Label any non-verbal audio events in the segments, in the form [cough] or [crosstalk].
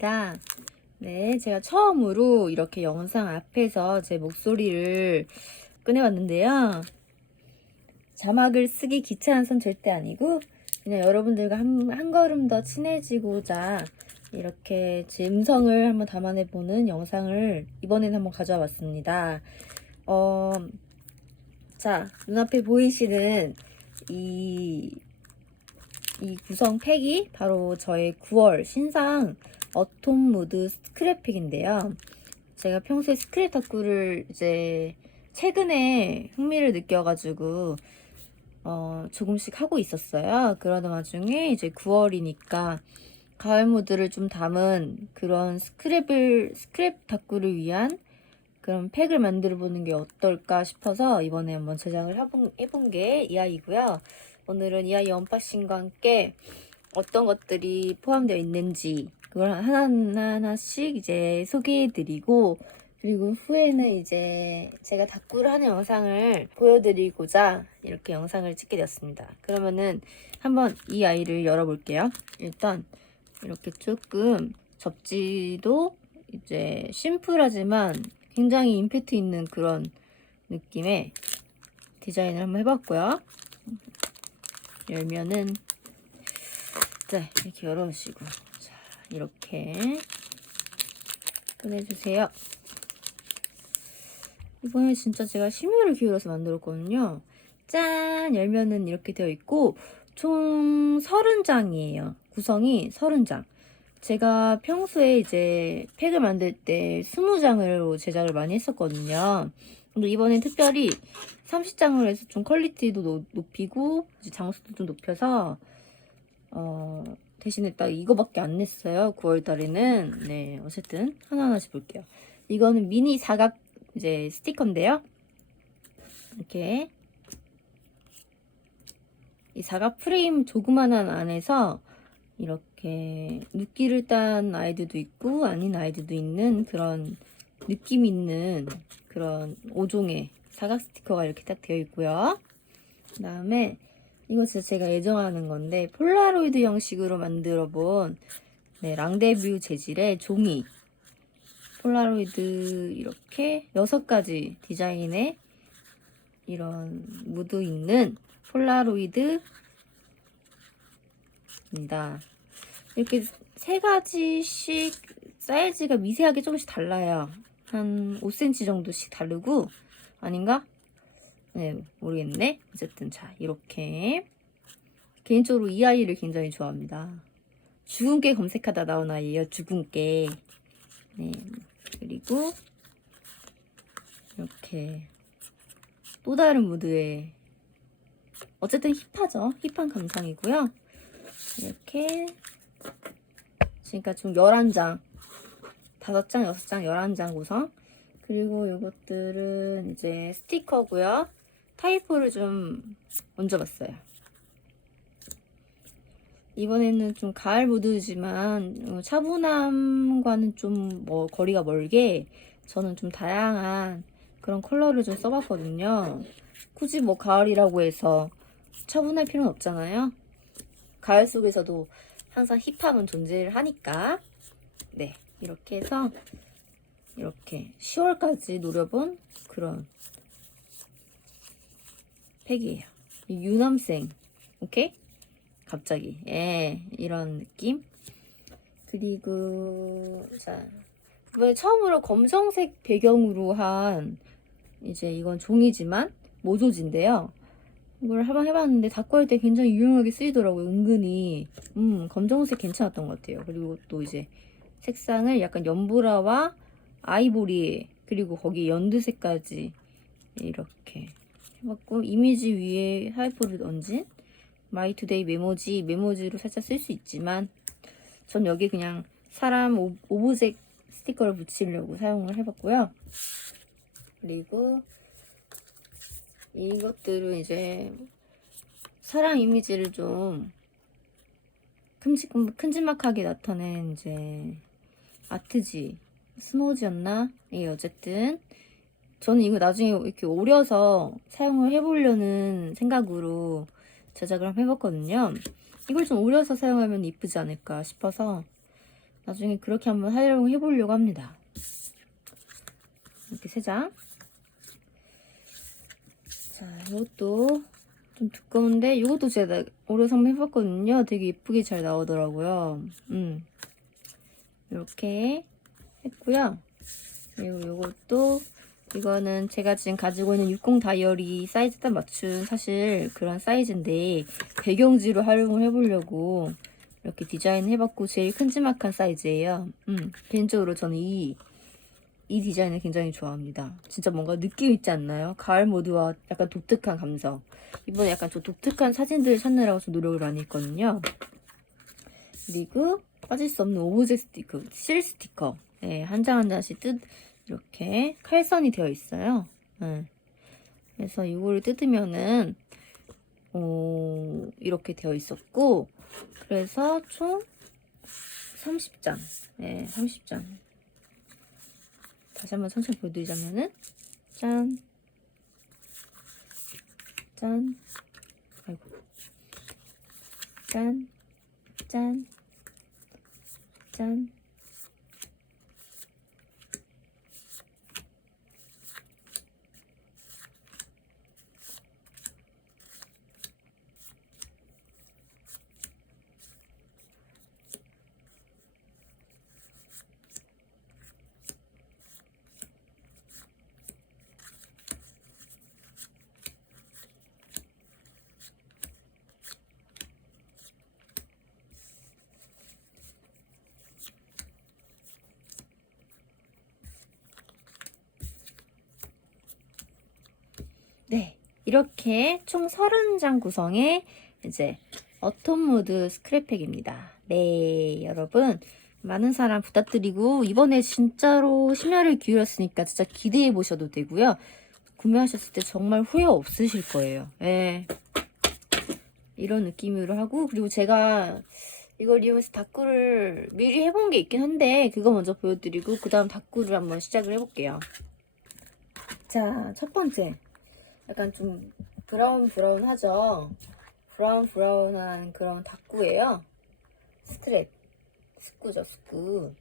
어미입니다. 네, 제가 처음으로 이렇게 영상 앞에서 제 목소리를 꺼내봤는데요. 자막을 쓰기 귀찮은 선 절대 아니고, 그냥 여러분들과 한, 한 걸음 더 친해지고자 이렇게 제 음성을 한번 담아내보는 영상을 이번에는 한번 가져와 봤습니다. 어, 자, 눈앞에 보이시는 이 이 구성 팩이 바로 저의 9월 신상 어톤 무드 스크랩 팩인데요. 제가 평소에 스크랩 탁구를 이제 최근에 흥미를 느껴가지고 어, 조금씩 하고 있었어요. 그러던 와중에 이제 9월이니까 가을 무드를 좀 담은 그런 스크랩을 스크랩 탁구를 위한 그런 팩을 만들어 보는 게 어떨까 싶어서 이번에 한번 제작을 해본, 해본 게 이 아이고요. 오늘은 이 아이 언박싱과 함께 어떤 것들이 포함되어 있는지 그걸 하나하나씩 이제 소개해드리고 그리고 후에는 이제 제가 탁구를 하는 영상을 보여드리고자 이렇게 영상을 찍게 되었습니다. 그러면은 한번 이 아이를 열어볼게요. 일단 이렇게 조금 접지도 이제 심플하지만 굉장히 임팩트 있는 그런 느낌의 디자인을 한번 해봤고요. 열면은 자 이렇게 열어주시고 자 이렇게 꺼내주세요. 이번에 진짜 제가 심혈을 기울여서 만들었거든요. 짠! 열면은 이렇게 되어 있고 총 30장이에요. 구성이 30장. 제가 평소에 이제 팩을 만들 때 20장으로 제작을 많이 했었거든요. 근데 이번엔 특별히 30장으로 해서 좀 퀄리티도 노- 높이고 장수도 좀 높여서 어, 대신에 딱 이거밖에 안 냈어요. 9월 달에는. 네, 어쨌든 하나하나씩 볼게요. 이거는 미니 사각 이제 스티커인데요. 이렇게 이 사각 프레임 조그만한 안에서 이렇게 눕기를 딴 아이들도 있고 아닌 아이들도 있는 그런 느낌 있는 그런 5종의 사각 스티커가 이렇게 딱 되어 있고요. 그 다음에 이거 진짜 제가 애정하는 건데 폴라로이드 형식으로 만들어 본 네, 랑데뷰 재질의 종이 폴라로이드 이렇게 여섯 가지 디자인의 이런 무드 있는 폴라로이드입니다. 이렇게 세 가지씩 사이즈가 미세하게 조금씩 달라요. 한 5cm 정도씩 다르고 아닌가? 네, 모르겠네. 어쨌든 자, 이렇게 개인적으로 이 아이를 굉장히 좋아합니다. 죽은 깨 검색하다 나온 아이예요. 죽은 깨. 네. 그리고 이렇게 또 다른 무드의 어쨌든 힙하죠. 힙한 감상이고요. 이렇게 그러니까 좀 11장 5장, 6장, 11장 구성 그리고 이것들은 이제 스티커고요. 타이포를 좀 얹어봤어요. 이번에는 좀 가을 무드지만 어, 차분함과는 좀 뭐 거리가 멀게 저는 좀 다양한 그런 컬러를 좀 써봤거든요. 굳이 뭐 가을이라고 해서 차분할 필요는 없잖아요. 가을 속에서도 항상 힙함은 존재를 하니까 네 이렇게 해서 이렇게 10월까지 노려본 그런 팩이에요. 이 유남생. 오케이? 갑자기. 예 이런 느낌. 그리고 자 이번에 처음으로 검정색 배경으로 한 이제 이건 종이지만 모조지인데요. 이걸 한번 해봤는데 닦고 할때 굉장히 유용하게 쓰이더라고요 은근히. 음 검정색 괜찮았던 것 같아요. 그리고 또 이제 색상을 약간 연보라와 아이보리 그리고 거기 연두색까지 이렇게 해봤고 이미지 위에 하이퍼를 얹은 마이투데이 메모지 메모지로 살짝 쓸 수 있지만 전 여기 그냥 사람 오, 오브젝 스티커를 붙이려고 사용을 해봤고요 그리고 이것들은 이제 사람 이미지를 좀 큼직, 큼지막하게 나타낸 이제 아트지 스모지였나? 예, 어쨌든 저는 이거 나중에 이렇게 오려서 사용을 해보려는 생각으로 제작을 한번 해봤거든요. 이걸 좀 오려서 사용하면 이쁘지 않을까 싶어서 나중에 그렇게 한번 활용해 보려고 합니다. 이렇게 세 장. 자, 이것도 좀 두꺼운데 이것도 제가 오려서 한번 해봤거든요. 되게 예쁘게 잘 나오더라고요. 음. 이렇게 했고요. 그리고 이것도 이거는 제가 지금 가지고 있는 60 다이어리 사이즈에 딱 맞춘 사실 그런 사이즈인데 배경지로 활용을 해보려고 이렇게 디자인 해봤고 제일 큼지막한 사이즈예요. 음, 개인적으로 저는 이, 이 디자인을 굉장히 좋아합니다. 진짜 뭔가 느낌 있지 않나요? 가을 모드와 약간 독특한 감성. 이번에 약간 좀 독특한 사진들을 찾느라고 좀 노력을 많이 했거든요. 그리고 빠질 수 없는 오브제 스티커, 실 스티커. 네, 한장한 장씩 뜯, 이렇게 칼선이 되어 있어요. 네. 그래서 이거를 뜯으면은, 어, 이렇게 되어 있었고, 그래서 총 30장. 네, 30장. 다시 한번 천천히 보여드리자면은, 짠. 짠. 아이고. 짠. 짠. 짠. 네. 이렇게 총 30장 구성의 이제 어텀 모드 스크랩팩입니다. 네, 여러분. 많은 사랑 부탁드리고, 이번에 진짜로 심혈을 기울였으니까 진짜 기대해 보셔도 되고요. 구매하셨을 때 정말 후회 없으실 거예요. 예. 이런 느낌으로 하고, 그리고 제가 이걸 이용해서 다꾸를 미리 해본 게 있긴 한데, 그거 먼저 보여드리고, 그 다음 다꾸를 한번 시작을 해볼게요. 자, 첫 번째. 약간 좀 브라운 브라운하죠. 브라운 브라운한 그런 다꾸예요. 스트랩, 스쿠죠 스쿠.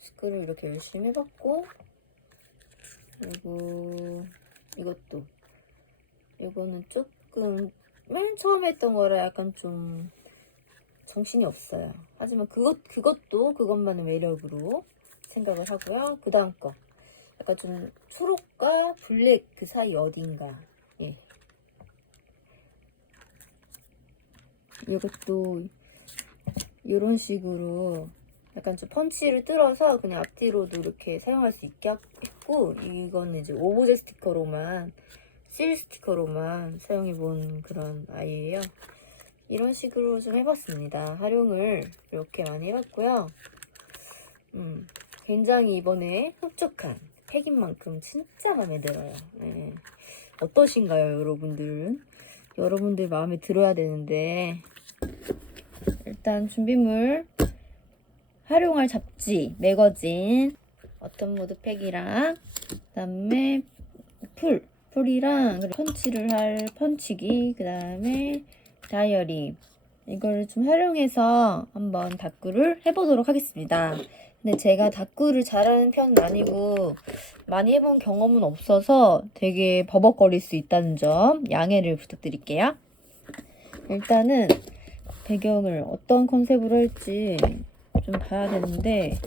스쿠를 이렇게 열심히 해봤고, 그리고 이것도 이거는 조금 맨 처음에 했던 거라 약간 좀 정신이 없어요. 하지만 그것 그것도 그것만의 매력으로 생각을 하고요. 그 다음 거. 약간 좀 초록 과 블랙 그 사이 어딘가. 예. 이것도 이런 식으로 약간 좀 펀치를 뚫어서 그냥 앞뒤로도 이렇게 사용할 수 있게 했고 이거는 이제 오브제 스티커로만 실 스티커로만 사용해 본 그런 아이예요. 이런 식으로 좀 해봤습니다. 활용을 이렇게 많이 해봤고요. 음, 굉장히 이번에 흡족한 팩인 만큼 진짜 마음에 들어요. 네. 어떠신가요, 여러분들은? 여러분들 마음에 들어야 되는데 일단 준비물 활용할 잡지, 매거진, 어떤 모드 팩이랑 그다음에 풀, 풀이랑 펀치를 할 펀치기, 그다음에 다이어리 이거를 좀 활용해서 한번 다꾸를 해보도록 하겠습니다. 근데 제가 다꾸를 잘하는 편은 아니고 많이 해본 경험은 없어서 되게 버벅거릴 수 있다는 점 양해를 부탁드릴게요. 일단은 배경을 어떤 컨셉으로 할지 좀 봐야 되는데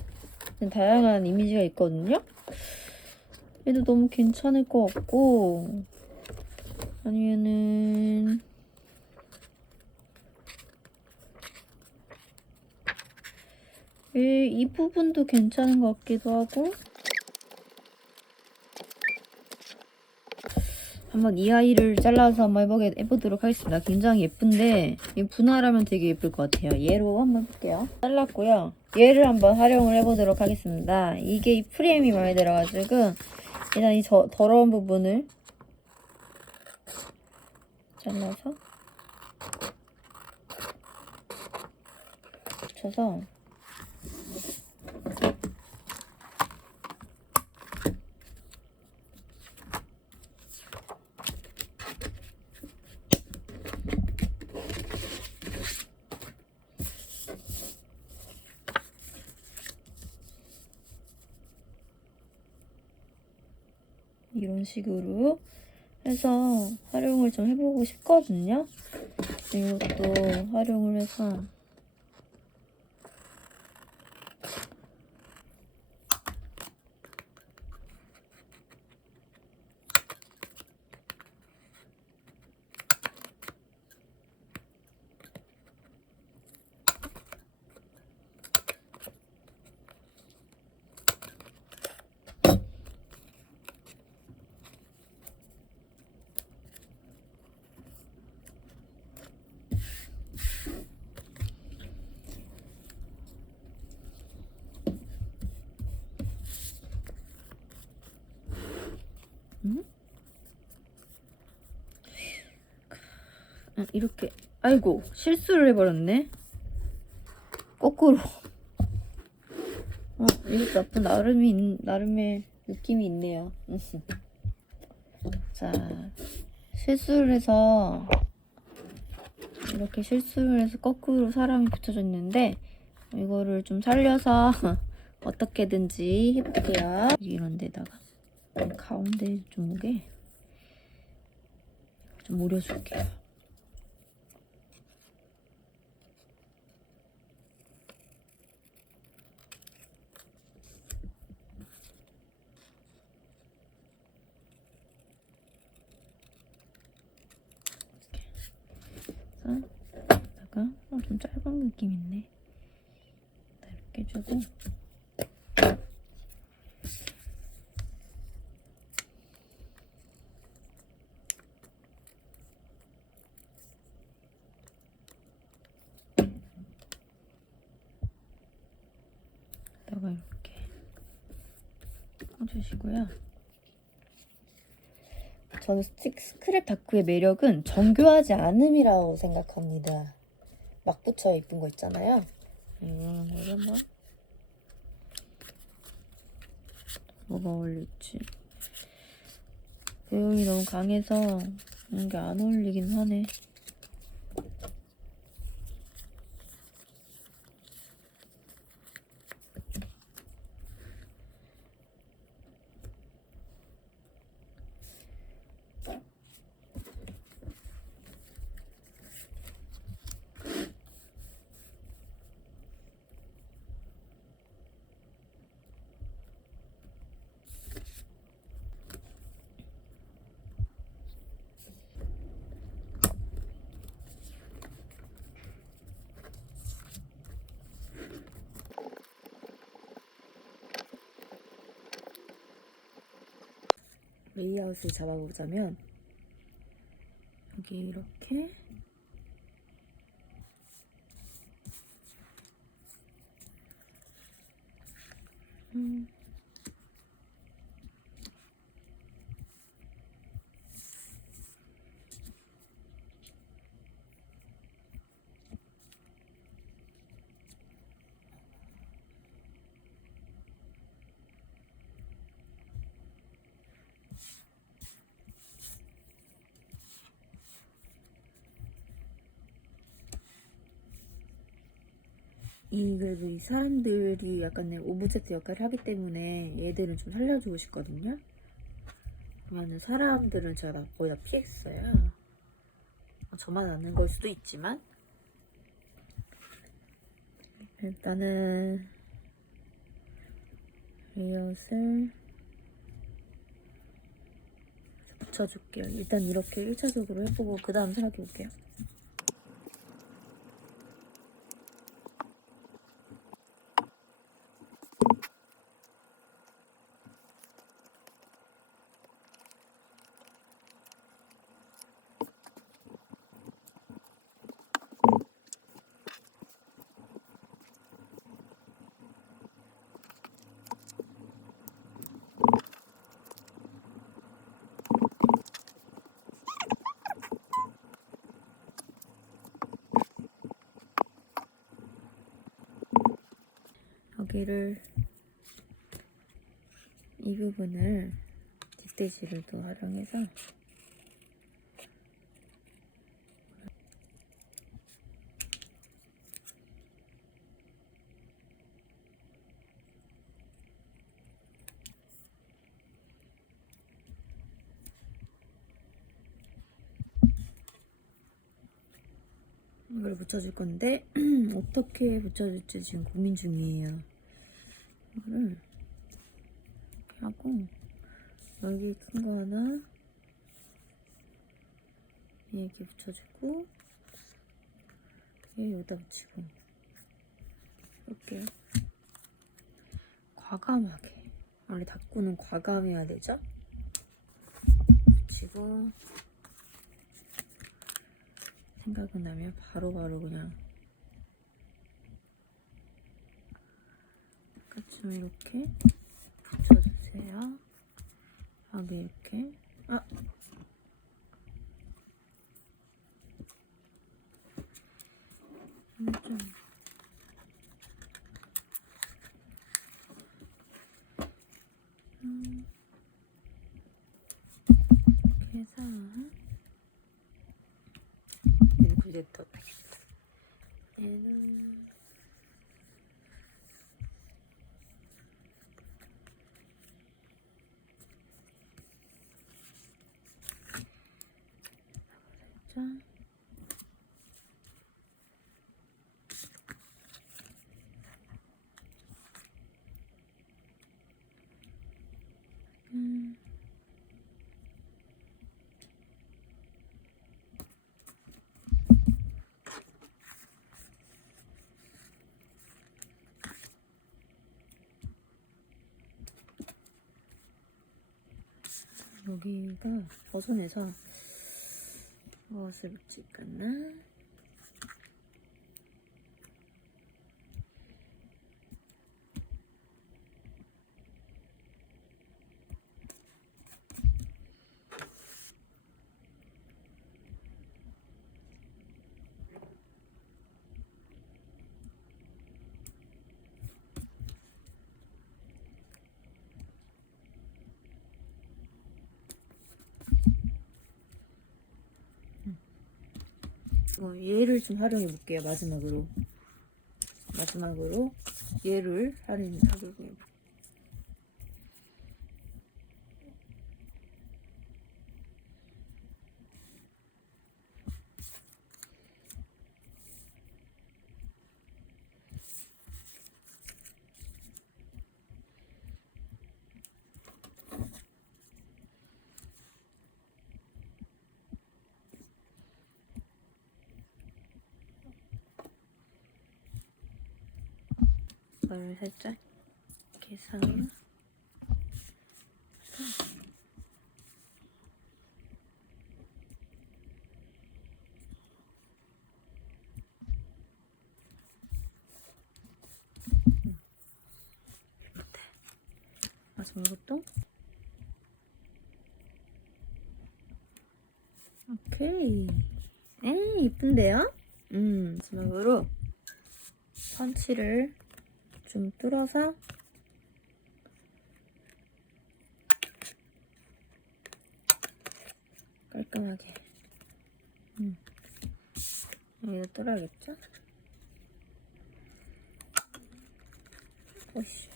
좀 다양한 이미지가 있거든요. 얘도 너무 괜찮을 것 같고 아니면은 이, 이 부분도 괜찮은 것 같기도 하고 한번 이 아이를 잘라서 한번 해보게, 해보도록 하겠습니다. 굉장히 예쁜데 이 분할하면 되게 예쁠 것 같아요. 얘로 한번 해볼게요. 잘랐고요. 얘를 한번 활용을 해보도록 하겠습니다. 이게 이 프레임이 마음에 들어가지고 일단 이 저, 더러운 부분을 잘라서 붙여서 이런 식으로 해서 활용을 좀 해보고 싶거든요. 이것도 활용을 해서 아, 이렇게. 아이고 실수를 해버렸네. 거꾸로. 어 이것도 나쁜 나름이 있- 나름의 느낌이 있네요. [laughs] 자 실수를 해서 이렇게 실수를 해서 거꾸로 사람이 붙여져 있는데 이거를 좀 살려서 [laughs] 어떻게든지 해볼게요. 이런 데다가 가운데 쪽에 좀 오려줄게요 그래서 여기다가 어, 좀 짧은 느낌 있네. 이렇게 주고 여기다가 이렇게 해주시고요. 저는 스크랩 다크의 매력은 정교하지 않음이라고 생각합니다. 막 붙여 예쁜 거 있잖아요. 이런 거를 뭐 뭐가 어울릴지 배용이 너무 강해서 이런 게안 어울리긴 하네. 레이아웃을 잡아보자면 여기 이렇게 음. 이 그래도 이 사람들이 약간 오브젝트 역할을 하기 때문에 얘들은 좀 살려주고 싶거든요. 그러면은 사람들은 제가 다 거의 다 피했어요. 어, 저만 아는 걸 수도 있지만 일단은 레이아웃을 붙여줄게요. 일단 이렇게 1차적으로 해보고 그 다음 생각해볼게요. 여기를 이 부분을 뒷대지를 또 활용해서 이걸 붙여줄 건데 [clears throat] 어떻게 붙여줄지 지금 고민 중이에요. 이거를 이렇게 하고 여기 큰 거 하나 이렇게 붙여주고 얘 여기다 붙이고. 이렇게. 과감하게. 원래 닦고는 과감해야 되죠? 붙이고. 생각은 나면 바로바로 그냥 끝좀 이렇게 붙여주세요. 여기 이렇게. 아. 음, 좀. 음, 이렇게 해서 얘는 굴렸다 얘는 짠. 음. 여기가 벗어내서 무엇을 붙일까나? 어, 얘를 좀 활용해 볼게요 마지막으로. 마지막으로 얘를 활용해 볼게요 이걸 살짝 이렇게 해서 마지막 이것도? 오케이. 에이 이쁜데요? 음 마지막으로 펀치를 좀 뚫어서 깔끔하게 음. 여기다 뚫어야겠죠? 오씨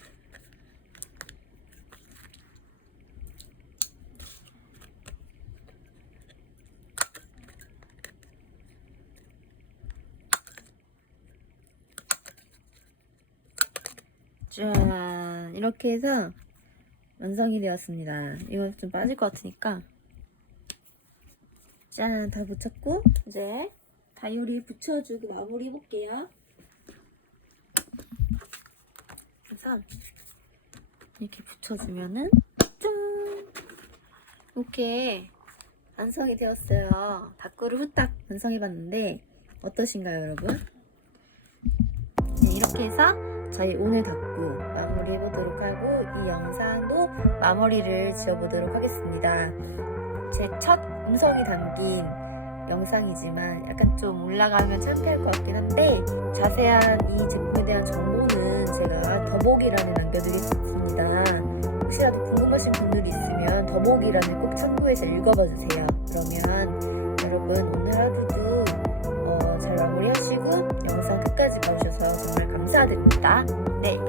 짠. 이렇게 해서 완성이 되었습니다. 이건 좀 빠질 것 같으니까. 짠. 다 붙였고 이제 다이어리 붙여주고 마무리 해볼게요. 그래서 이렇게 붙여주면은 짠! 이렇게 완성이 되었어요. 다꾸를 후딱 완성해봤는데 어떠신가요 여러분? 네, 이렇게 해서 저희 오늘 덕구 마무리 해보도록 하고 이 영상도 마무리를 지어보도록 하겠습니다. 제 첫 음성이 담긴 영상이지만 약간 좀 올라가면 창피할 것 같긴 한데 자세한 이 제품에 대한 정보는 제가 더보기란에 남겨드리겠습니다. 혹시라도 궁금하신 분들이 있으면 더보기란을 꼭 참고해서 읽어봐 주세요. 그러면 여러분 오늘 하루도 어, 잘 마무리하시고 영상 끝까지 봐 정말 감사드립니다. 네.